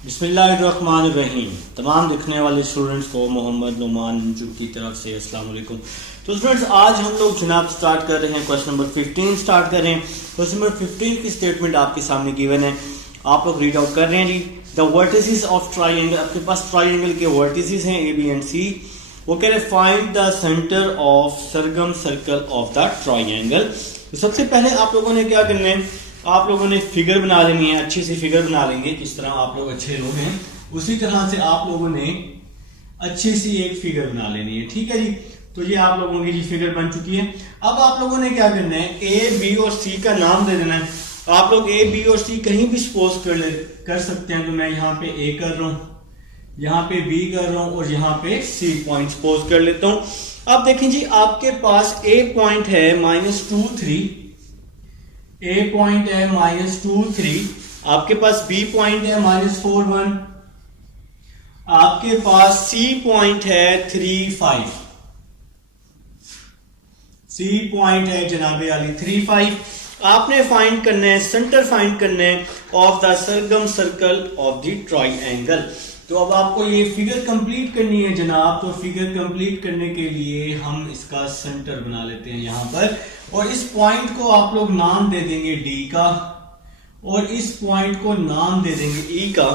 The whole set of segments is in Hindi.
बिस्मिल्लाहिर्रहमानिर्रहीम। तमाम दिखने वाले स्टूडेंट्स को मोहम्मद नुमान मंजू की तरफ से अस्सलाम वालेकुम। तो स्टूडेंट्स, आज हम लोग जनाब स्टार्ट कर रहे हैं क्वेश्चन नंबर 15 स्टार्ट कर रहे हैं। क्वेश्चन नंबर 15 की स्टेटमेंट आपके सामने गिवन है, आप लोग रीड आउट कर रहे हैं जी। द वर्टिसेस ऑफ ट्राइंगल, आपके पास ट्राइंगल के वर्टिसेस हैं ए बी एंड सी। वो कह रहे find the centre of Sargam circle of the triangle. तो सबसे पहले आप लोगों ने क्या करना है, आप लोगों ने फिगर बना लेनी है, अच्छी सी फिगर बना लेंगे। जिस तरह आप लोग अच्छे लोग हैं उसी तरह से आप लोगों ने अच्छी सी एक फिगर बना लेनी है, ठीक है जी। तो ये आप लोगों की जी फिगर बन चुकी है। अब आप लोगों ने क्या करना है, ए बी और सी का नाम दे देना है। आप लोग ए बी और सी कहीं भी सपोज कर सकते हैं। तो मैं यहाँ पे ए कर रहा हूँ, यहाँ पे बी कर रहा हूँ और यहाँ पे सी पॉइंट सपोज कर लेता हूँ। अब देखें जी, आपके पास ए पॉइंट है -2 3, ए पॉइंट है -2 3, आपके पास बी पॉइंट है -4 1, आपके पास सी पॉइंट है 3 5, सी पॉइंट है जनाबे वाली 3 5। आपने फाइंड करना है, सेंटर फाइंड करना है of the Sargam circle of the triangle. तो अब आपको ये फिगर कंप्लीट करनी है जनाब। तो फिगर कंप्लीट करने के लिए हम इसका सेंटर बना लेते हैं यहाँ पर, और इस पॉइंट को आप लोग नाम दे देंगे डी का, और इस पॉइंट को नाम दे देंगे ई का।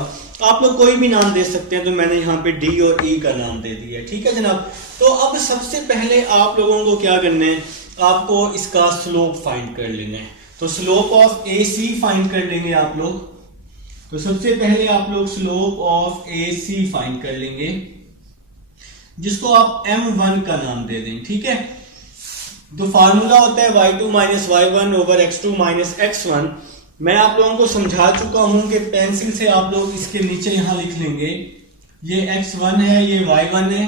आप लोग कोई भी नाम दे सकते हैं, तो मैंने यहाँ पे डी और ई का नाम दे दिया, ठीक है जनाब। तो अब सबसे पहले आप लोगों को क्या करना है, आपको इसका स्लोप फाइंड कर लेना है। तो slope of A C find कर लेंगे आप लोग। तो सबसे पहले आप लोग slope of A C find कर लेंगे, जिसको आप m1 का नाम दे दें, ठीक है। तो फार्मूला होता है y2 minus y1 over x2 minus x1। मैं आप लोगों को समझा चुका हूं कि पेंसिल से आप लोग इसके नीचे यहां लिख लेंगे, ये x1 है, ये y1 है,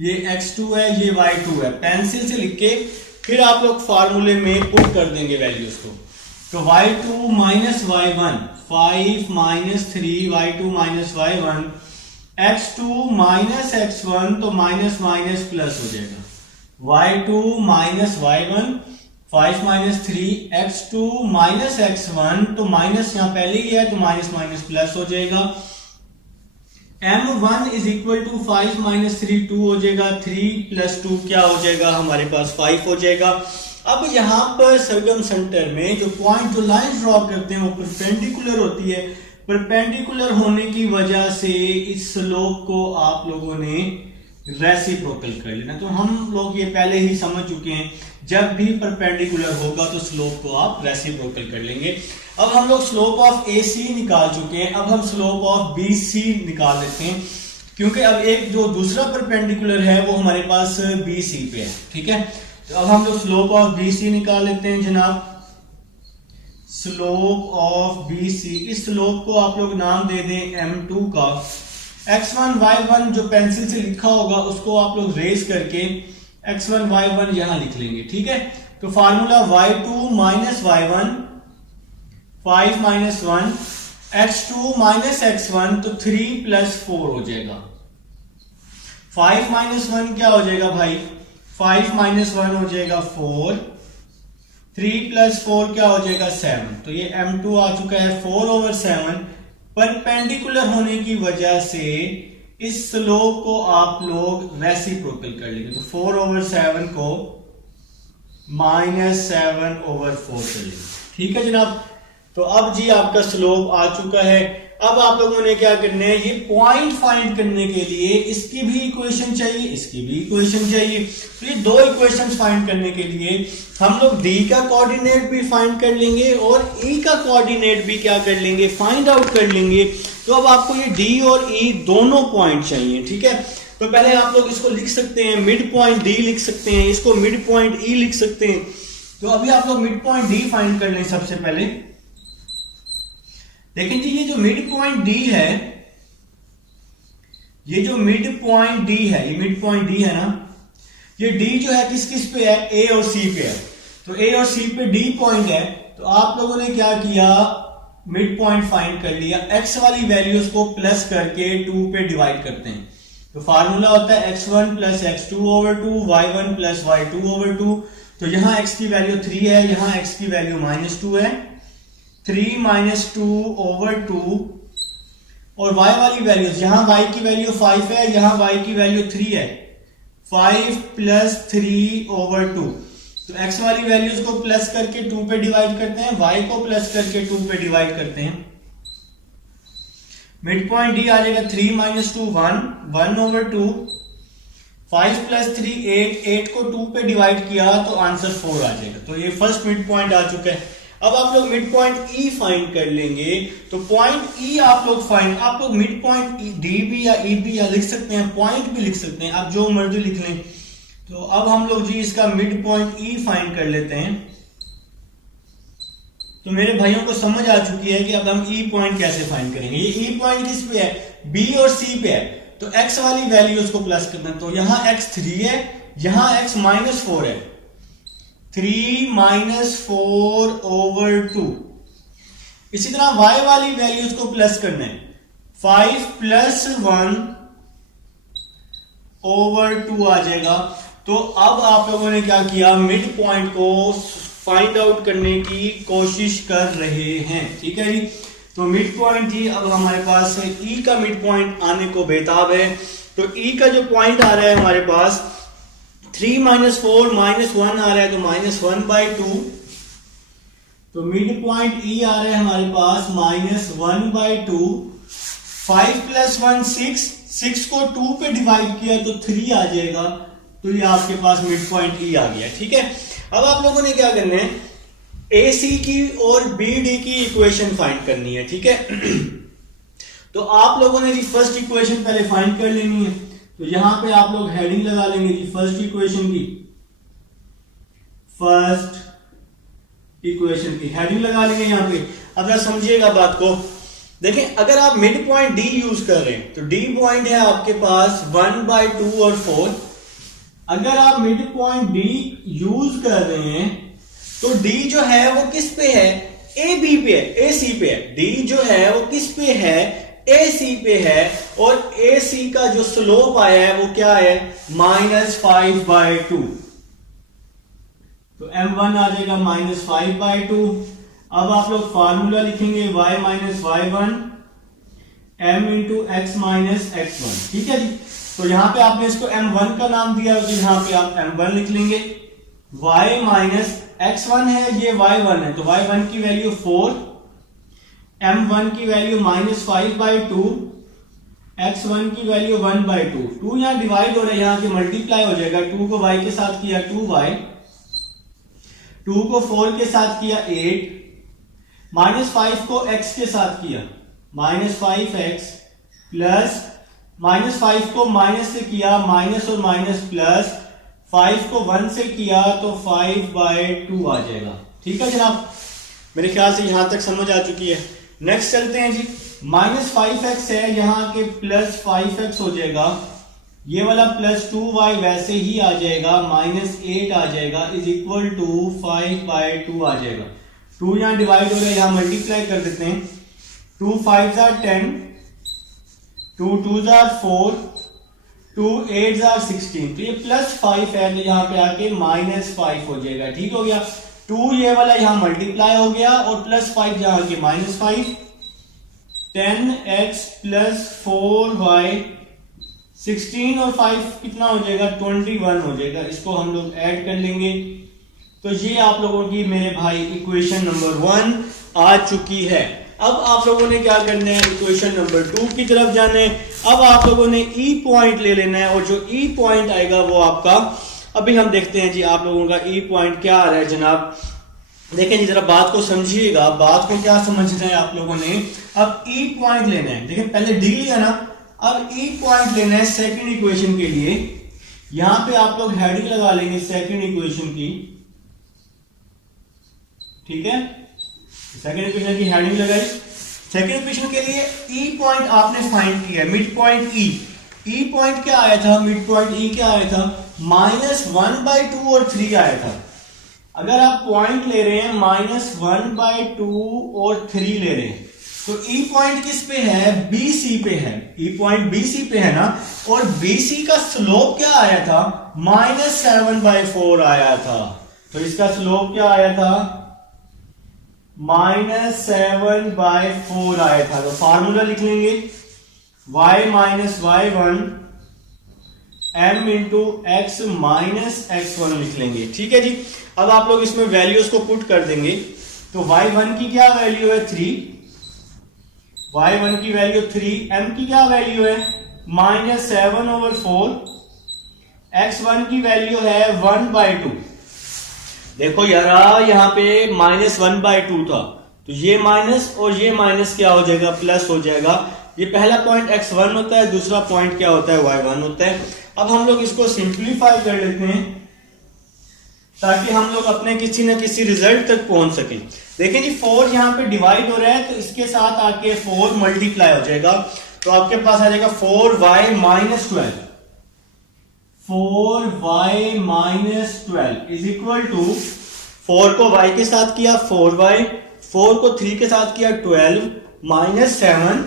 ये x2 है, ये y2 है। पेंसिल से लिख के फिर आप लोग फार्मूले में पुट कर देंगे वैल्यूज को। तो y2 minus y1 5 minus 3 y2 minus y1, x2 minus x1 तो माइनस माइनस प्लस हो जाएगा, y2 minus y1 5 minus 3 x2 minus x1 तो माइनस यहां पहले ही है तो माइनस माइनस प्लस हो जाएगा। m1 is equal to 5 minus 3 2 हो जाएगा, 3 प्लस 2 क्या हो जाएगा हमारे पास 5 हो जाएगा। अब यहां पर सरगम सेंटर में जो पॉइंट, जो लाइन ड्रॉ करते हैं वो परपेंडिकुलर होती है। परपेंडिकुलर होने की वजह से इस स्लोप को आप लोगों ने रेसिप्रोकल कर लेना। तो हम लोग ये पहले ही समझ चुके हैं, जब भी परपेंडिकुलर होगा तो स्लोप को आप रेसिप्रोकल कर लेंगे। अब हम लोग स्लोप ऑफ ए सी निकाल चुके हैं, अब हम स्लोप ऑफ बी सी निकाल लेते हैं, क्योंकि अब एक जो दूसरा परपेंडिकुलर है वो हमारे पास बी सी पे है, ठीक है। तो अब हम लोग स्लोप ऑफ बी सी निकाल लेते हैं जनाब। स्लोप ऑफ बी सी, इस स्लोप को आप लोग नाम दे दें m2 का। x1 y1 जो पेंसिल से लिखा होगा उसको आप लोग रेज करके x1 y1 यहां लिख लेंगे, ठीक है। तो formula y2 minus y1 5 minus 1, x2 minus x1 तो 3 प्लस 4 हो जाएगा। 5 माइनस 1 क्या हो जाएगा भाई, 5 माइनस 1 हो जाएगा 4, 3 प्लस 4 क्या हो जाएगा 7। तो ये m2 आ चुका है 4 ओवर 7। परपेंडिकुलर होने की वजह से इस स्लोप को आप लोग रेसिप्रोकल कर लेंगे। तो 4 ओवर 7 को -7 ओवर 4 कर लेंगे, ठीक है जनाब। तो अब जी आपका स्लोप आ चुका है। अब आप लोगों ने क्या करना है, ये पॉइंट फाइंड करने के लिए इसकी भी इक्वेशन चाहिए, इसकी भी इक्वेशन चाहिए। तो ये दो इक्वेशंस फाइंड करने के लिए हम लोग डी का कोऑर्डिनेट भी फाइंड कर लेंगे और ई का कोऑर्डिनेट भी क्या कर लेंगे, फाइंड आउट कर लेंगे। तो अब आपको ये डी और ई दोनों पॉइंट चाहिए, ठीक है। तो पहले आप लोग इसको लिख सकते हैं, मिड पॉइंट डी लिख सकते हैं, इसको मिड पॉइंट ई लिख सकते हैं। तो अभी आप लोग मिड पॉइंट डी फाइंड कर लें। सबसे पहले लेकिन जी ये जो मिड पॉइंट डी है, ये जो मिड पॉइंट डी है, ये मिड पॉइंट डी है ना, ये डी जो है किस किस पे है, ए और सी पे है। तो ए और सी पे डी पॉइंट है। तो आप लोगों ने क्या किया, मिड पॉइंट फाइंड कर लिया। एक्स वाली वैल्यूज को प्लस करके 2 पे डिवाइड करते हैं। तो फार्मूला होता है x1 plus x2 over 2, y1 plus y2 over 2। तो यहां x की वैल्यू 3 है, यहां x की वैल्यू -2 है। 3 - 2 ओवर 2 और y वाली वैल्यूज, यहाँ y की वैल्यू 5 है, यहाँ y की वैल्यू 3 है, 5 प्लस 3/2। तो x वाली वैल्यूज को प्लस करके 2 पे डिवाइड करते हैं, y को प्लस करके 2 पे डिवाइड करते हैं। मिड पॉइंट d आ जाएगा 3 माइनस 2 1, 1/2, 5 प्लस 3 8, 8 को 2 पे डिवाइड किया तो आंसर 4 आ जाएगा। तो ये फर्स्ट मिड पॉइंट आ चुका है। अब आप लोग मिड पॉइंट E फाइंड कर लेंगे। तो पॉइंट E आप लोग मिड पॉइंट D भी या E भी या लिख सकते हैं, पॉइंट भी लिख सकते हैं, आप जो मर्जी लिख लें। तो अब हम लोग जी इसका मिड पॉइंट E फाइंड कर लेते हैं। तो मेरे भाइयों को समझ आ चुकी है कि अब हम E पॉइंट कैसे फाइंड करेंगे। ये E पॉइंट किस पे है? B और C पे है। तो x वाली वैल्यूज को प्लस करना है। तो यहां x 3 है, यहां x माइनस 4 है, 3 माइनस 4/2। इसी तरह y वाली वैल्यूज को प्लस करना है, 5 प्लस 1/2 आ जाएगा। तो अब आप लोगों ने क्या किया, मिड पॉइंट को फाइंड आउट करने की कोशिश कर रहे हैं। ठीक है जी। तो मिड पॉइंट जी अब हमारे पास E का मिड पॉइंट आने को बेताब है। तो E का जो पॉइंट आ रहा है हमारे पास 3 माइनस 4 माइनस 1 आ रहा है, तो -1/2। तो मिड पॉइंट E आ रहा है हमारे पास -1/2। 5 प्लस 1 6, 6 को 2 पे डिवाइड किया तो 3 आ जाएगा। तो ये आपके पास मिड पॉइंट E आ गया। ठीक है। अब आप लोगों ने क्या करना है, AC की और BD की इक्वेशन फाइंड करनी है। ठीक है। तो आप लोगों ने जी फर्स्ट इक्वेशन पहले फाइंड कर लेनी है। तो यहां पे आप लोग हेडिंग लगा लेंगे जी फर्स्ट इक्वेशन की हेडिंग लगा लेंगे यहां पे। अब जरा समझिएगा बात को। देखें, अगर आप मिड पॉइंट D यूज कर रहे हैं तो D पॉइंट है आपके पास 1/2 और 4। अगर आप मिड पॉइंट D यूज कर रहे हैं तो D जो है वो किस पे है, AB पे है, AC पे है। D जो है वो किस पे है, AC पे है। और AC का जो स्लोप आया है वो क्या है, -5/2। तो M1 आ जाएगा -5/2। अब आप लोग फार्मूला लिखेंगे y minus y1 m into x minus x1। ठीक है जी। तो यहां पे आपने इसको M1 का नाम दिया है, तो यहां पे आप M1 लिख लेंगे। y माइनस x1 है, ये y1 है, तो y1 की वैल्यू 4, m1 की वैल्यू -5/2, x1 की वैल्यू 1/2। 2 यहां डिवाइड हो रहा है, यहां के मल्टीप्लाई हो जाएगा। 2 को y के साथ किया 2y, 2 को 4 के साथ किया 8, -5 को x के साथ किया -5x, प्लस -5 को माइनस से किया माइनस और माइनस प्लस, 5 को 1 से किया तो 5/2 आ जाएगा। ठीक है जनाब, मेरे ख्याल से यहां तक समझ आ चुकी है। नेक्स्ट चलते हैं जी। -5x है, यहां के +5x हो जाएगा, ये वाला +2y वैसे ही आ जाएगा, -8 आ जाएगा, इज इक्वल टू 5/2 आ जाएगा। 2 यहां डिवाइड हो रहा है, यहां मल्टीप्लाई कर देते हैं। 2 5s are 10, 2 2s are 4, 2 8s are 16। तो ये +5 है, तो यहां पे आके -5 हो जाएगा। ठीक हो गया। 2 ये वाला यहां मल्टीप्लाई हो गया और +5 यहां के -5। 10x + 4y, 16 और 5 कितना हो जाएगा, 21 हो जाएगा। इसको हम लोग ऐड कर लेंगे। तो ये आप लोगों की मेरे भाई इक्वेशन नंबर 1 आ चुकी है। अब आप लोगों ने क्या करना है, इक्वेशन नंबर 2 की तरफ जाना है। अब आप लोगों ने E पॉइंट ले लेना है, और जो E पॉइंट आएगा वो आपका, अभी हम देखते हैं जी आप लोगों का E पॉइंट क्या आ रहा है जनाब। देखें जी, जरा बात को समझिएगा, बात को क्या समझना है आप लोगों ने। अब E पॉइंट लेना है, देखिए पहले D लिया ना, अब E पॉइंट लेना है सेकंड इक्वेशन के लिए। यहां पे आप लोग हेडिंग लगा लेंगे सेकंड इक्वेशन की। ठीक है, सेकंड इक्वेशन की हेडिंग लगाई। सेकंड इक्वेशन के लिए E पॉइंट आपने फाइंड किया, mid point E। E point क्या आया था, मिड पॉइंट E क्या आया था, -1/2 और 3 आया था। अगर आप पॉइंट ले रहे हैं -1/2 और 3 ले रहे हैं, तो E पॉइंट किस पे है, BC पे है। E पॉइंट BC पे है ना, और BC का स्लोप क्या आया था, -7/4 आया था। तो इसका स्लोप क्या आया था, -7/4 आया था। तो फार्मूला लिख लेंगे, y minus y1 m into x minus x1 लिख लेंगे। ठीक है जी। अब आप लोग इसमें वैल्यूज को पुट कर देंगे तो y1 की क्या वैल्यू है 3, y1 की वैल्यू 3, m की क्या वैल्यू है -7/4, x1 की वैल्यू है 1/2। देखो यार यहाँ पे -1/2 था तो ये माइनस और ये माइनस क्या हो जाएगा, प्लस हो जाएगा। ये पहला पॉइंट x1 होता है, दूसरा पॉइंट क्या होता है y1 होता है। अब हम लोग इसको सिंप्लीफाई कर लेते हैं ताकि हम लोग अपने किसी न किसी रिजल्ट तक पहुंच सके। देखिए जी 4 यहाँ पे डिवाइड हो रहा है तो इसके साथ आके 4 मल्टीप्लाई हो जाएगा तो आपके पास आ जाएगा 4y minus 12, 4y minus 12 is equal to 4 को y के साथ किया 4y, 4 को 3 के साथ किया 12 -7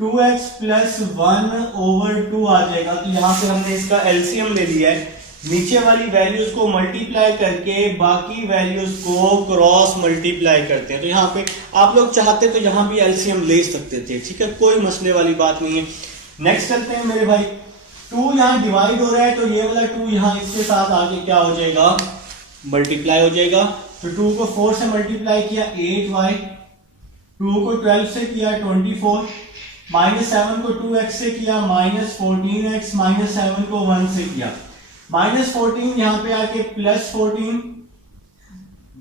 2x प्लस 1/2 आ जाएगा। तो यहां पे हमने इसका एलसीएम ले लिया है, नीचे वाली वैल्यूज को मल्टीप्लाई करके बाकी वैल्यूज को क्रॉस मल्टीप्लाई करते हैं। तो यहाँ पे आप लोग चाहते तो यहाँ भी एलसीएम ले सकते थे, ठीक है, कोई मसले वाली बात नहीं है। नेक्स्ट करते हैं मेरे भाई, 2 यहाँ डिवाइड हो रहा है तो ये वाला 2 यहाँ इसके साथ आगे क्या हो जाएगा, मल्टीप्लाई हो जाएगा। तो 2 को 4 से मल्टीप्लाई किया 8y, 2 को 12 से किया 24, -7 को 2x से किया -14x, -7 को 1 से किया -14, यहाँ पे आके +14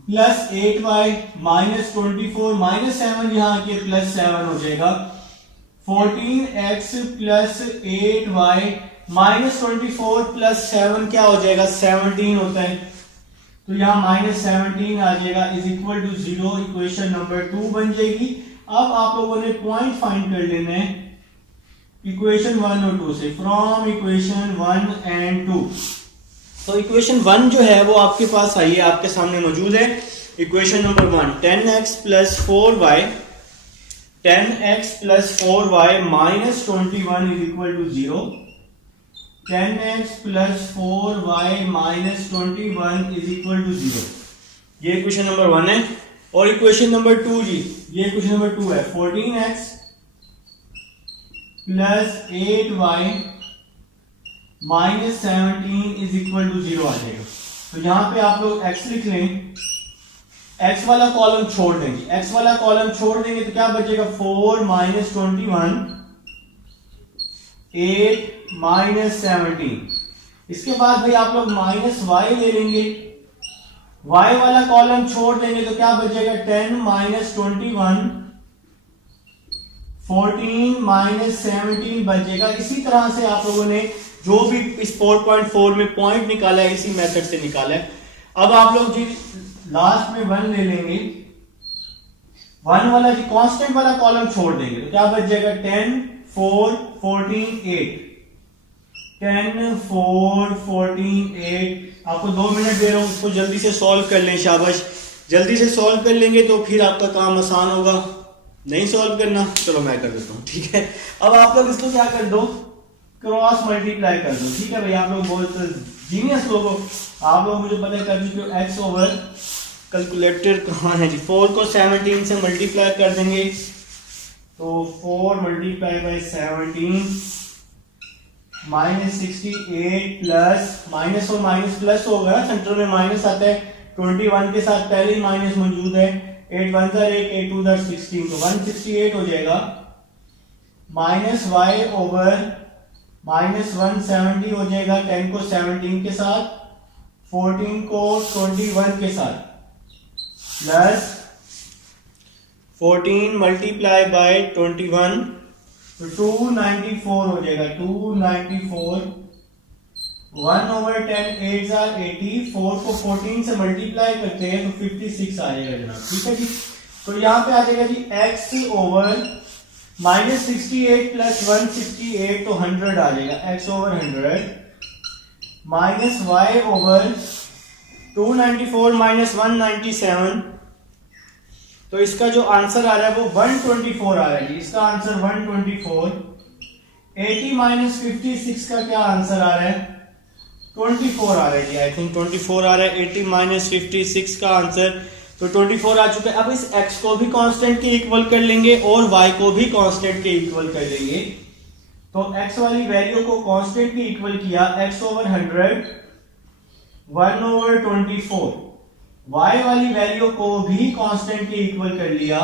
प्लस 8y -24 -7 यहाँ आके +7 हो जाएगा। 14x प्लस 8y -24 प्लस 7 क्या हो जाएगा, 17 होता है। तो यहाँ -17 आ जाएगा is equal to 0। Equation number 2 बन जाएगी। अब आप लोगों ने पॉइंट फाइंड कर लेना है इक्वेशन 1 और 2 से, फ्रॉम इक्वेशन 1 एंड 2। तो इक्वेशन 1 जो है वो आपके पास आई है, आपके सामने मौजूद है। Equation number 1 10x plus 4y, 10x plus 4y minus 21 is equal to 0। 10x plus 4y minus 21 is equal to 0। ये इक्वेशन नंबर 1 है। और इक्वेशन नंबर 2 जी, ये इक्वेशन नंबर 2 है, 14x plus 8y minus 17 is equal to 0 आ जाएगा। तो यहां पे आप लोग x लिख लें, x वाला कॉलम छोड़ देंगे, x वाला कॉलम छोड़ देंगे तो क्या बचेगा, 4 माइनस 21, 8 माइनस 17। इसके बाद भाई आप लोग माइनस y ले लेंगे, y वाला कॉलम छोड़ देंगे तो क्या बचेगा, 10 माइनस 21, 14 माइनस 17 बचेगा। इसी तरह से आप लोगों ने जो भी इस 4.4 में पॉइंट निकाला है इसी मेथड से निकाला है। अब आप लोग जी लास्ट में 1 ले लेंगे, 1 वाला जी कांस्टेंट वाला कॉलम छोड़ देंगे तो क्या बच जाएगा, 10 4 14 8, 10 4 14 8। आपको 2 मिनट दे रहा हूं, उसको जल्दी से सॉल्व कर लें, शाबाश। जल्दी से सॉल्व कर लेंगे तो फिर आपका काम आसान होगा। नहीं सॉल्व करना, चलो मैं कर देता हूँ, ठीक है। अब आप लोग इसको क्या कर दो, क्रॉस मल्टीप्लाई कर दो, ठीक है भाई। आप लोग बहुत जीनियस लोग हो, आप लोग मुझे पता कर चुके हो। एक्स ओवर कैलकुलेटर कहाँ है जी, 4 को 17 से मल्टीप्लाई कर देंगे तो 4 मल्टीप्लाई बाई 17 -68 प्लस माइनस और माइनस प्लस होगा, सेंटर में माइनस आता है, 21 के साथ पहले ही माइनस मौजूद है, 8 1 8 8 2 16 तो 168 हो जाएगा। माइनस y ओवर -170 हो जाएगा, 10 को 17 के साथ, 14 को 21 के साथ, प्लस 14 मल्टीप्लाई बाय 21 तो 294 हो जाएगा, 294 1 ओवर 10 8 80, 4 को 14 से मल्टीप्लाई करते हैं तो 56 आ जाएगा जनाब, ठीक है जी। तो यहाँ पे आ जाएगा जी x ओवर -68 प्लस 168 तो 100 आ जाएगा, x over 100 minus y over 294 minus 197 तो इसका जो आंसर आ रहा है वो 124 आ रहा है जी। इसका आंसर 124। 80 माइनस 56 का क्या आंसर आ रहा है, 24 आ रहा है जी। आई थिंक 24 आ रहा है 80 माइनस 56 का आंसर। तो 24 आ चुका है। अब इस x को भी कांस्टेंट के इक्वल कर लेंगे और y को भी कांस्टेंट के इक्वल कर लेंगे। तो x वाली वैल्यू को कांस्टेंट के इक्वल किया, x ओवर 100 1 ओवर 24, y वाली वैल्यू को भी कांस्टेंट के इक्वल कर लिया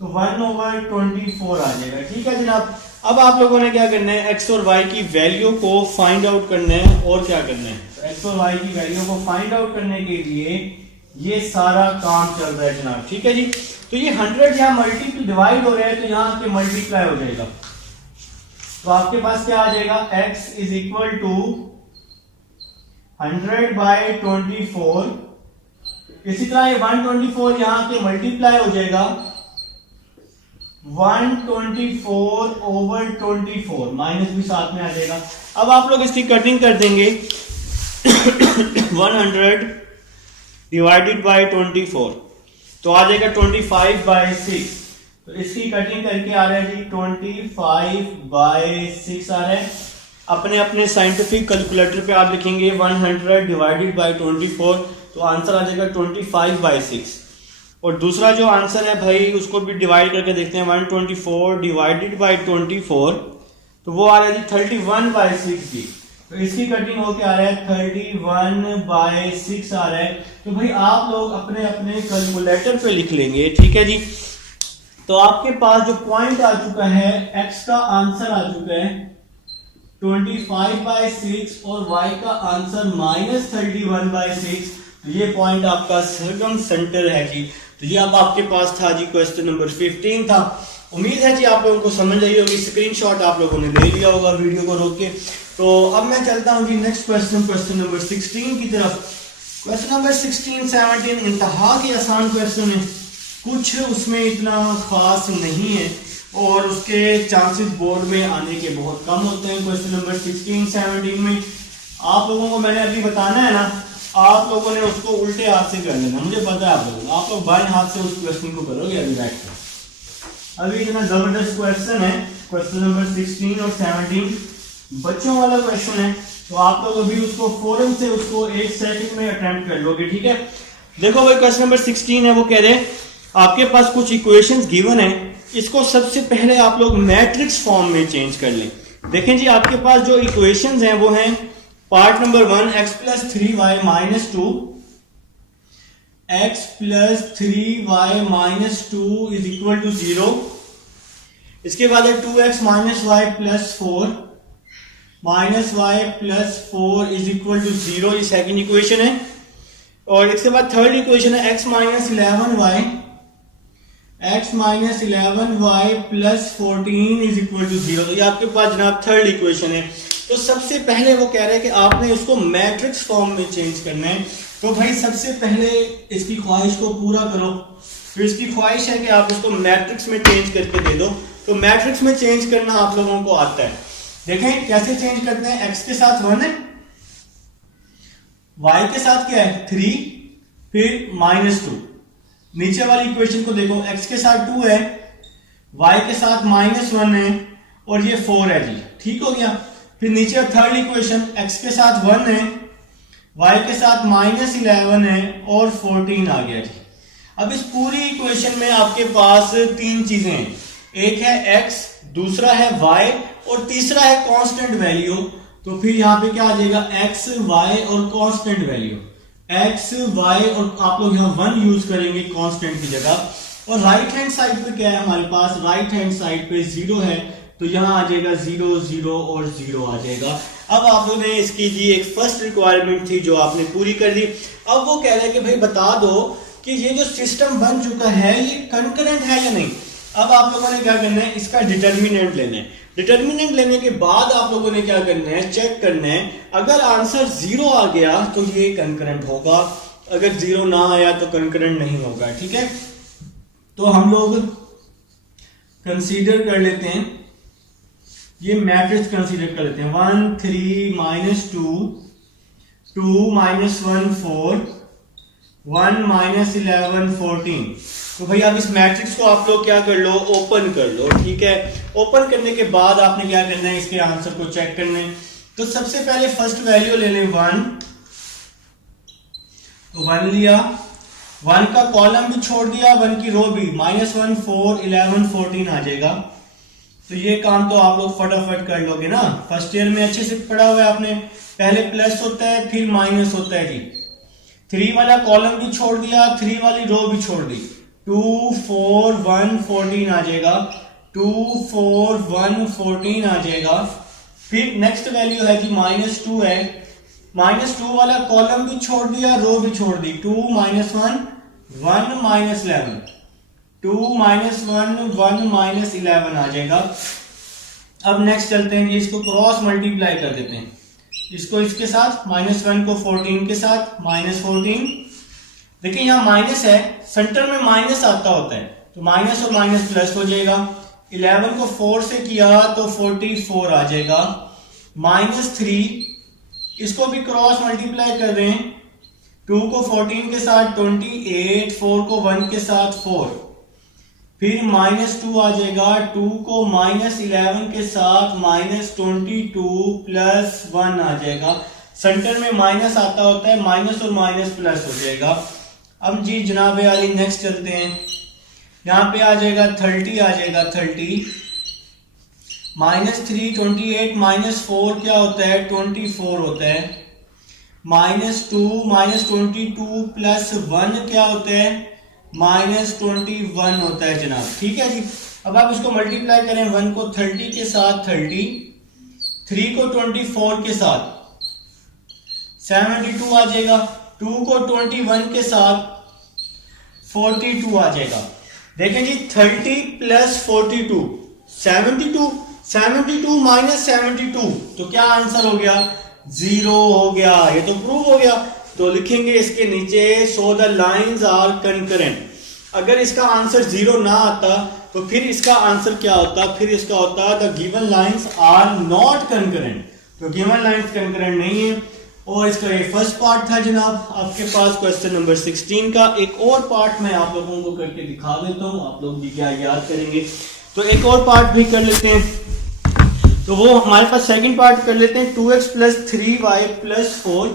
तो 1 ओवर 24 आ जाएगा। ठीक है जनाब। अब आप लोगों ने क्या करना है, x और y की वैल्यू को फाइंड आउट करना है और क्या करना है, तो x और y की वैल्यू को फाइंड आउट करने के लिए ये सारा काम चल रहा है जनाब। ठीक है जी। तो ये 100 यहाँ मल्टीप्लाई डिवाइड हो रहा है तो यहाँ के मल्टीप्लाई हो जाएगा। तो आपके पास क्या आ जाएगा, x is equal to 100 by 24। इसी तरह ये 124 यहाँ के मल्टीप्लाई हो जाएगा 124 ओवर 24, माइनस भी साथ में आ जाएगा। अब आप लोग इसकी कटिंग कर देंगे 100 डिवाइडेड बाय 24 तो आ जाएगा 25 बाय 6। तो इसकी कटिंग करके आ रहा है जी 25 बाय 6 आ रहा है। अपने अपने साइंटिफिक कैलकुलेटर पे आप लिखेंगे 100 डिवाइडेड बाय 24 तो आंसर आ जाएगा 25 बाय 6। और दूसरा जो आंसर है भाई उसको भी डिवाइड करके देखते हैं, 124 डिवाइडेड बाय 24 तो वो आ रहा है जी 31 बाय 6 जी। तो इसकी कटिंग होके आ रहा है 31 बाय 6 आ रहा है। तो भाई आप लोग अपने अपने कैलकुलेटर पे लिख लेंगे। ठीक है जी। तो आपके पास जो पॉइंट आ चुका है, x का आंसर आ चुका है 25 बाय 6 और y का आंसर -31 बाय 6। तो ये पॉइंट आपका सरगम सेंटर है जी। तो ये अब आपके पास था जी, क्वेश्चन नंबर 15 था। उम्मीद है जी आप लोगों को समझ आई होगी, स्क्रीनशॉट आप लोगों ने ले लिया होगा वीडियो को रोक के। तो अब मैं चलता हूं जी नेक्स्ट क्वेश्चन नंबर 16 की तरफ। क्वेश्चन नंबर 16 17 इंतहा के आसान क्वेश्चन है, कुछ उसमें इतना खास नहीं है और उसके चांसेस बोर्ड में आने के बहुत कम होते हैं। क्वेश्चन नंबर 16 17 में आप लोगों को मैंने अभी बताना है ना, आप लोगों ने उसको उल्टे हाथ से कर लेना, मुझे पता है आप लोग बाएं हाथ से उस क्वेश्चन को करोगे अभी बैठ कर। अभी इतना जबरदस्त क्वेश्चन है क्वेश्चन नंबर 16 और 17, बच्चों वाला क्वेश्चन है। तो आप लोग अभी उसको फौरन से उसको 1 सेकंड में अटेम्प्ट कर लोगे। ठीक है। देखो भाई क्वेश्चन नंबर 16 है, वो कह रहे हैं आपके पास कुछ इक्वेशंस गिवन है, इसको सबसे पहले आप लोग मैट्रिक्स फॉर्म में चेंज कर लें। देखें जी आपके पास जो इक्वेशंस हैं वो हैं part number 1 x plus 3y minus 2, x plus 3y minus 2 is equal to 0। इसके बाद है 2x minus y plus 4 minus y plus 4 is equal to 0, ये सेकेंड इक्वेशन है। और इसके बाद थर्ड इक्वेशन है x minus 11y plus 14 is equal to 0। तो ये आपके पास जनाब थर्ड इक्वेशन है। तो सबसे पहले वो कह रहे हैं कि आपने उसको मैट्रिक्स फॉर्म में चेंज करना है। तो भाई सबसे पहले इसकी ख्वाहिश को पूरा करो। तो इसकी ख्वाहिश है कि आप इसको मैट्रिक्स में चेंज करके दे दो। तो मैट्रिक्स में चेंज करना आप लोगों को आता है। देखें कैसे चेंज करते हैं, x के साथ 1 है, y के साथ क्या है 3, फिर -2। नीचे वाली इक्वेशन को देखो, x के साथ 2 है, y के साथ -1 है और ये 4 है जी। ठीक हो गया। फिर नीचे थर्ड इक्वेशन, x के साथ 1 है, y के साथ -11 है और 14 आ गया जी। अब इस पूरी इक्वेशन में आपके पास 3 चीजें हैं, एक है x, दूसरा है y और तीसरा है कांस्टेंट वैल्यू। तो फिर यहाँ पे क्या आ जाएगा x, y और कांस्टेंट वैल्यू, x, y और आप लोग यहाँ 1 यूज करेंगे कांस्टेंट की जगह। और राइट हैंड साइड पे क्या है हमारे पास, राइट हैंड साइड पे 0 है, तो यहाँ आ जाएगा 0 0 और 0 आ जाएगा। अब आप लोगों ने इसकी जी एक फर्स्ट रिक्वायरमेंट थी जो आपने पूरी कर दी। अब वो कह रहे हैं कि भाई बता दो कि ये जो सिस्टम बन चुका है ये कंकरेंट है या नहीं। अब आप लोगों ने क्या करना है, इसका डिटर्मिनेंट लेना है। डिटर्मिनेंट लेने के बाद आप लोगों ने क्या करना है, चेक करना है, अगर आंसर 0 आ गया तो ये कंकरेंट होगा, अगर 0 ना आया तो कंकरेंट नहीं होगा। ठीक है। तो हम लोग कंसीडर कर लेते हैं, ये मैट्रिक्स कंसीडर कर लेते हैं, 1 3 -2 2 -1 4 1 -11 14। तो भाई अब इस मैट्रिक्स को आप लोग क्या कर लो, ओपन कर लो। ठीक है। ओपन करने के बाद आपने क्या करना है, इसके आंसर को चेक करना है। तो सबसे पहले फर्स्ट वैल्यू ले लें 1, तो 1 लिया। वन का कॉलम भी छोड़ दिया, वन की रो भी, -1 4 11 14 आ जाएगा। तो ये काम तो आप लोग फटाफट कर लोगे ना, फर्स्ट ईयर में अच्छे से पढ़ा हुआ है आपने। पहले प्लस होता है फिर माइनस होता है जी। 3 वाला कॉलम भी छोड़ दिया, 3 वाली रो भी छोड़ दी, 2 4 1 14 आ जाएगा, 2 4 1 14 आ जाएगा। फिर नेक्स्ट वैल्यू है जी -2 है, -2 वाला कॉलम भी छोड़ दिया, रो भी छोड़ दी, 2 -1 1 -11, 2 -1 1 -11 आ जाएगा। अब नेक्स्ट चलते हैं, इसको क्रॉस मल्टीप्लाई कर देते हैं, इसको इसके साथ, -1 को 14 के साथ, -14। देखिए यहाँ माइनस है, सेंटर में माइनस आता होता है, तो माइनस और माइनस प्लस हो जाएगा। 11 को 4 से किया तो 44 आ जाएगा, -3, इसको भी क्रॉस मल्टीप्लाई कर रहे हैं, 2 को 14 के साथ 28, 4 को 1 के साथ 4, फिर -2 आ जाएगा, 2 को -11 के साथ -22 प्लस 1 आ जाएगा। सेंटर में माइनस आता होता है, माइनस और माइनस प्लस हो जाएगा। अब जी जनाबे वाली नेक्स्ट चलते हैं, यहाँ पे आ जाएगा 30 आ जाएगा, 30 -3 28 -4 क्या होता है 24 होता है, -2 -22 प्लस 1 क्या होता है -21 होता है जनाब। ठीक है जी। अब आप इसको मल्टीप्लाई करें, 1 को 30 के साथ 30, 3 को 24 के साथ 72 आ जाएगा, 2 को 21 के साथ 42 आ जाएगा। देखें जी 30 प्लस 42 72, 72 माइनस 72, तो क्या आंसर हो गया 0 हो गया। ये तो प्रूव हो गया। तो लिखेंगे इसके नीचे so the lines are concurrent. अगर इसका आंसर 0 ना आता तो फिर इसका आंसर क्या होता, फिर इसका होता the given lines are not concurrent. तो गिवन लाइंस कंकरेंट नहीं है। और इसका ये फर्स्ट पार्ट था जनाब। आपके पास क्वेश्चन नंबर 16 का एक और पार्ट मैं आप लोगों को करके दिखा देता हूं, आप लोग भी क्या याद करेंगे। तो एक और पार्ट भी कर लेते हैं, तो वो हमारे पास सेकंड पार्ट कर लेते हैं। 2x plus 3y plus 4,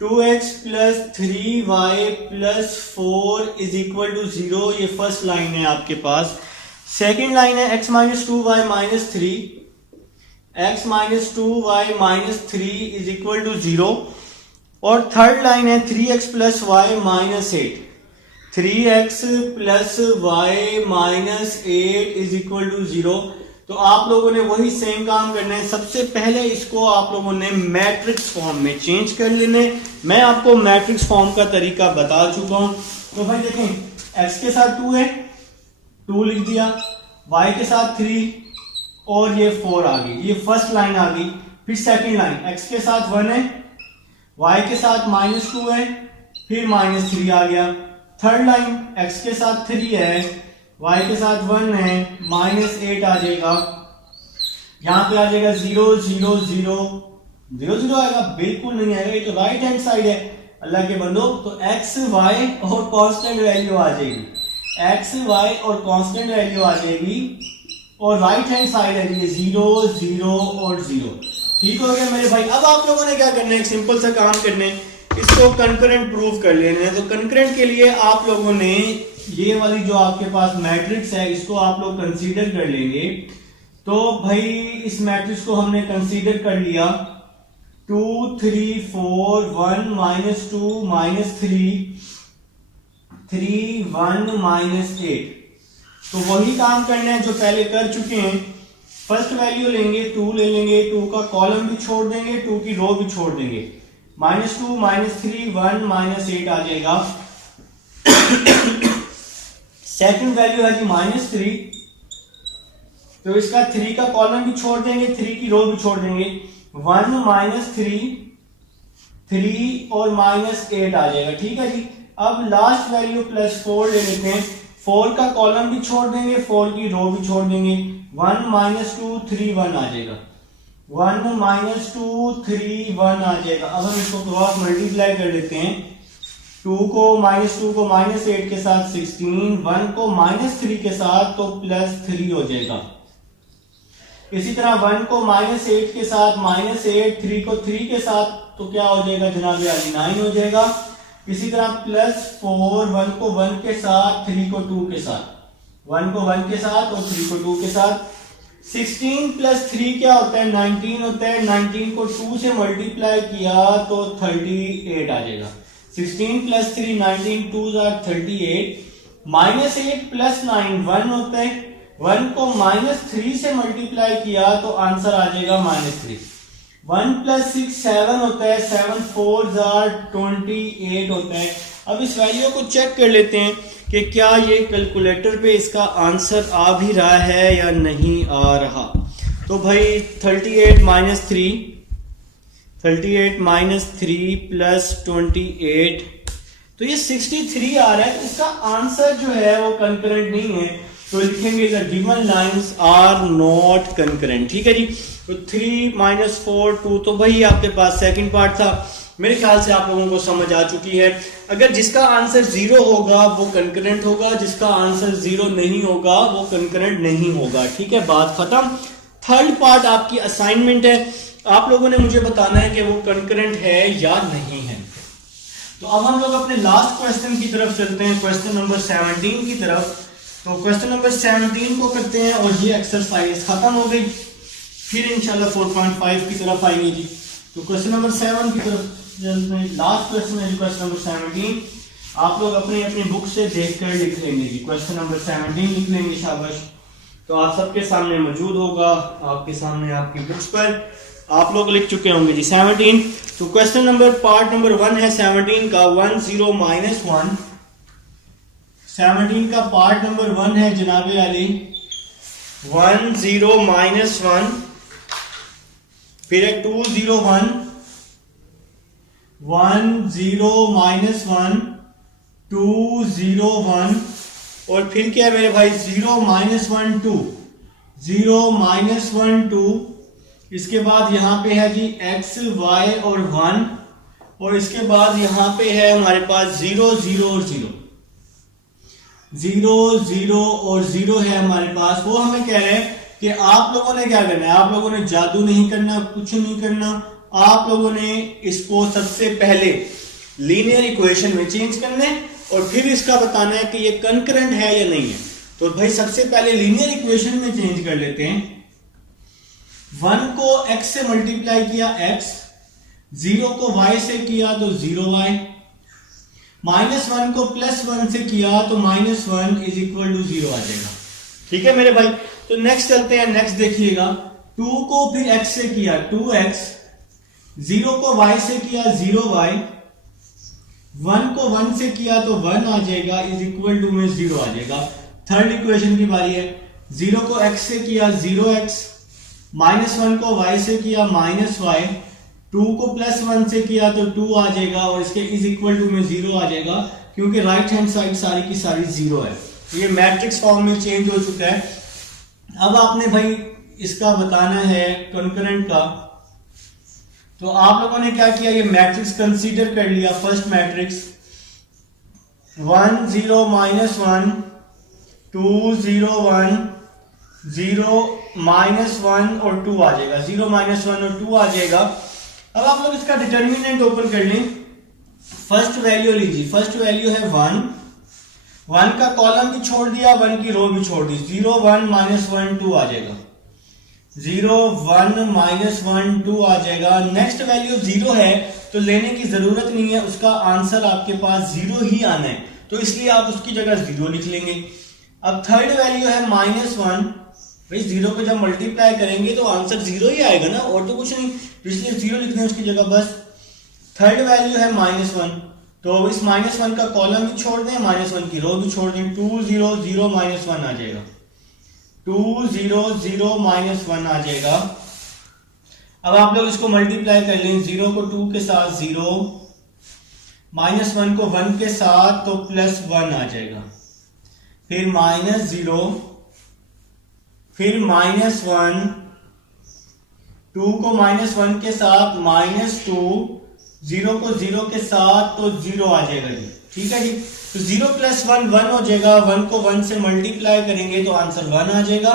2x plus 3y plus 4 is equal to 0। ये फर्स्ट लाइन है आपके पास। सेकंड लाइन है x minus 2y minus 3, x minus 2y minus 3 is equal to 0। और थर्ड लाइन है 3x plus y minus 8, 3x plus y minus 8 is equal to 0। तो आप लोगों ने वही सेम काम करना है। सबसे पहले इसको आप लोगों ने मैट्रिक्स फॉर्म में चेंज कर लेने। मैं आपको मैट्रिक्स फॉर्म का तरीका बता चुका हूं। तो भाई देखें x के साथ 2 है, 2 लिख दिया, y के साथ 3 और ये 4 आ गई। ये फर्स्ट लाइन आ गई। फिर सेकंड लाइन x के साथ 1 है, y के साथ -2 है, फिर -3 आ गया। थर्ड लाइन x के साथ 3 है, y के साथ 1 है, -8 आ जाएगा। यहां पे आ जाएगा 0 0 0 0 0 आएगा, बिल्कुल नहीं आएगा, ये तो राइट हैंड साइड है अल्लाह के बंदो। तो x y और कांस्टेंट वैल्यू आ जाएगी, x y और कांस्टेंट वैल्यू आ जाएगी। और राइट हैंड साइड है ये 0 0 और 0। ठीक हो गया मेरे भाई। अब आप लोगों ने क्या करना है, एक सिंपल सा काम करना है, इसको कंकरेंट प्रूव कर लेना है। तो कंकरेंट के लिए आप लोगों ने ये वाली जो आपके पास मैट्रिक्स है इसको आप लोग कंसीडर कर लेंगे। तो भाई इस मैट्रिक्स को हमने कंसीडर कर लिया, 2 3 4 1 -2 -3 3 1 -8। तो वही काम करना है जो पहले कर चुके हैं। फर्स्ट वैल्यू लेंगे 2 ले लेंगे, 2 का कॉलम भी छोड़ देंगे, 2 की रो भी छोड़ देंगे, -2 -3 1 -8 आ जाएगा। सेकंड वैल्यू है जी -3, तो इसका 3 का कॉलम भी छोड़ देंगे, 3 की रो भी छोड़ देंगे, 1 -3 3 और -8 आ जाएगा। ठीक है जी। अब लास्ट वैल्यू +4 ले लेते हैं, 4 का कॉलम भी छोड़ देंगे, 4 की रो भी छोड़ देंगे, 1 -2 3 1 आ जाएगा, 1 -2 3 1 आ जाएगा। अब हम इसको क्रॉस मल्टीप्लाई कर लेते हैं, 2 को -8 के साथ 16, 1 को -3 के साथ तो +3 हो जाएगा। इसी तरह 1 को -8 के साथ -8, 3 को 3 के साथ तो क्या हो जाएगा जनाब 9 हो जाएगा। इसी तरह +4, 1 को 1 के साथ, 3 को 2 के साथ, 1 को 1 के साथ और 3 को 2 के साथ। 16 + 3 क्या होता है? 19 होता है। 19 को 2 से मल्टीप्लाई किया तो 38 आ जाएगा। 16 + 3 19, 2 are 38। -8 + 9 1 होता है। 1 को -3 से मल्टीप्लाई किया तो आंसर आ जाएगा -3। 1 + 6 7 होता है। 7 4 are 28 होता है। अब इस वैल्यू को चेक कर लेते हैं कि क्या ये कैलकुलेटर पे इसका आंसर आ भी रहा है या नहीं आ रहा। तो भाई 38 - 3 + 28, तो ये 63 आ रहा है। तो इसका आंसर जो है वो कंकरेंट नहीं है, तो लिखेंगे the given lines are not concurrent. ठीक है जी। तो 3 - 4 2, तो भाई आपके पास सेकंड पार्ट था। मेरे ख्याल से आप लोगों को समझ आ चुकी है। अगर जिसका आंसर 0 होगा वो कंकरेंट होगा, जिसका आंसर 0 नहीं होगा वो कंकरेंट नहीं होगा। ठीक है, बात खत्म। थर्ड पार्ट आपकी असाइनमेंट है। आप लोगों ने मुझे बताना है कि वो कंकरेंट है या नहीं है। तो अब हम लोग अपने लास्ट क्वेश्चन की तरफ चलते हैं, क्वेश्चन नंबर 17 की तरफ। तो क्वेश्चन नंबर 17 को करते हैं और ये एक्सरसाइज खत्म हो गई। फिर इंशाल्लाह 4.5 की तरफ आएंगे जी। तो क्वेश्चन नंबर 7 की तरफ लास्ट क्वेश्चन है, क्वेश्चन नंबर 17। आप लोग अपनी अपनी बुक से देखकर लिख लेंगे जी। क्वेश्चन नंबर 17 लिख लेंगे, शाबाश। तो आप सबके सामने मौजूद होगा, आपके सामने आपकी बुक्स पर आप लोग लिख चुके होंगे जी 17। तो क्वेश्चन नंबर पार्ट नंबर 1 है 17 का 1 0 - 1। 17 का पार्ट नंबर 1 है जनाबे अली 1 0 - 1, फिर है 2 0 1, 1 0 - 1, 2 0 1, और फिर क्या है मेरे भाई 0 - 1 2, 0 - 1 2। इसके बाद यहां पे है जी x y और 1, और इसके बाद यहां पे है हमारे पास 0 0 और 0, 0 0 और 0 है हमारे पास। वो हमें कह रहे हैं कि आप लोगों ने क्या करना है, आप लोगों ने जादू नहीं करना, कुछ नहीं करना। आप लोगों ने इसको सबसे पहले लीनियर इक्वेशन में चेंज करना है और फिर इसका बताना है कि ये कंकरेंट है या नहीं है। तो भाई सबसे पहले लीनियर इक्वेशन में चेंज कर लेते हैं। 1 को x से मल्टीप्लाई किया x, 0 को y से किया तो 0y, -1 को +1 से किया तो -1 = 0 आ जाएगा। ठीक है मेरे भाई। तो नेक्स्ट चलते हैं, नेक्स्ट देखिएगा। 2 को फिर x से किया 2x, 0 को y से किया 0y, 1 को 1 से किया तो 1 आ जाएगा, में 0 आ जाएगा। थर्ड इक्वेशन की बारी है। 0 को x से किया 0x, -1 को y से किया -y, 2 को +1 से किया तो 2 आ जाएगा, और इसके में 0 आ जाएगा, क्योंकि राइट हैंड साइड सारी की सारी 0 है। ये मैट्रिक्स फॉर्म में चेंज हो चुका है। अब आपने भाई इसका बताना है कंकरेंट का। तो आप लोगों ने क्या किया, ये मैट्रिक्स कंसीडर कर लिया। फर्स्ट मैट्रिक्स 1 0 - 1, 2 0 1, 0 -1 और 2 आ जाएगा, 0 -1 और 2 आ जाएगा। अब आप लोग इसका डिटर्मिनेंट ओपन कर लें। फर्स्ट वैल्यू लीजिए, फर्स्ट वैल्यू है 1, 1 का कॉलम भी छोड़ दिया, 1 की रो भी छोड़ दी, 0 1 -1 2 आ जाएगा, 0 1 -1 2 आ जाएगा। नेक्स्ट वैल्यू 0 है तो लेने की जरूरत नहीं है, उसका आंसर आपके पास 0 ही आना है, तो इसलिए आप उसकी जगह 0 लिख लेंगे। अब थर्ड वैल्यू है -1, भाई 0 पे जब मल्टीप्लाई करेंगे तो आंसर 0 ही आएगा ना, और तो कुछ नहीं, इसलिए 0 लिख दें उसकी जगह बस। थर्ड वैल्यू है -1, तो इस -1 का कॉलम भी छोड़ दें, -1 की रो भी छोड़ दें, 2 0 0 -1 आ जाएगा, 2 0 0 -1 आ जाएगा। अब आप लोग इसको मल्टीप्लाई कर लें, 0 को 2 के साथ 0, -1 को 1 के साथ तो +1 आ जाएगा, फिर -0, फिर -1, 2 को -1 के साथ -2, 0 को 0 के साथ तो 0 आ जाएगा जी। ठीक है जी। तो 0 + 1 1 हो जाएगा, 1 को 1 से मल्टीप्लाई करेंगे तो आंसर 1 आ जाएगा,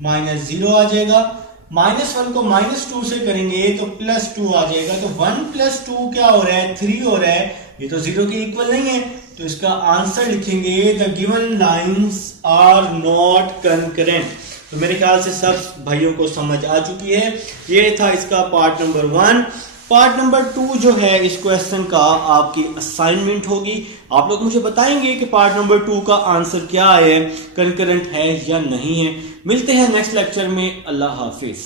-0 आ जाएगा। -1 को -2 से करेंगे तो +2 आ जाएगा, तो 1 + 2 क्या हो रहा है, 3 हो रहा है। ये तो 0 के इक्वल नहीं है, तो इसका आंसर लिखेंगे the given lines are not concurrent. तो मेरे ख्याल से सब भाइयों को समझ आ चुकी है। ये था इसका पार्ट नंबर 1। पार्ट नंबर 2 जो है इस क्वेश्चन का आपकी असाइनमेंट होगी। आप लोग मुझे बताएंगे कि पार्ट नंबर 2 का आंसर क्या है, कंकरेंट है या नहीं है। मिलते हैं नेक्स्ट लेक्चर में। अल्लाह हाफिज।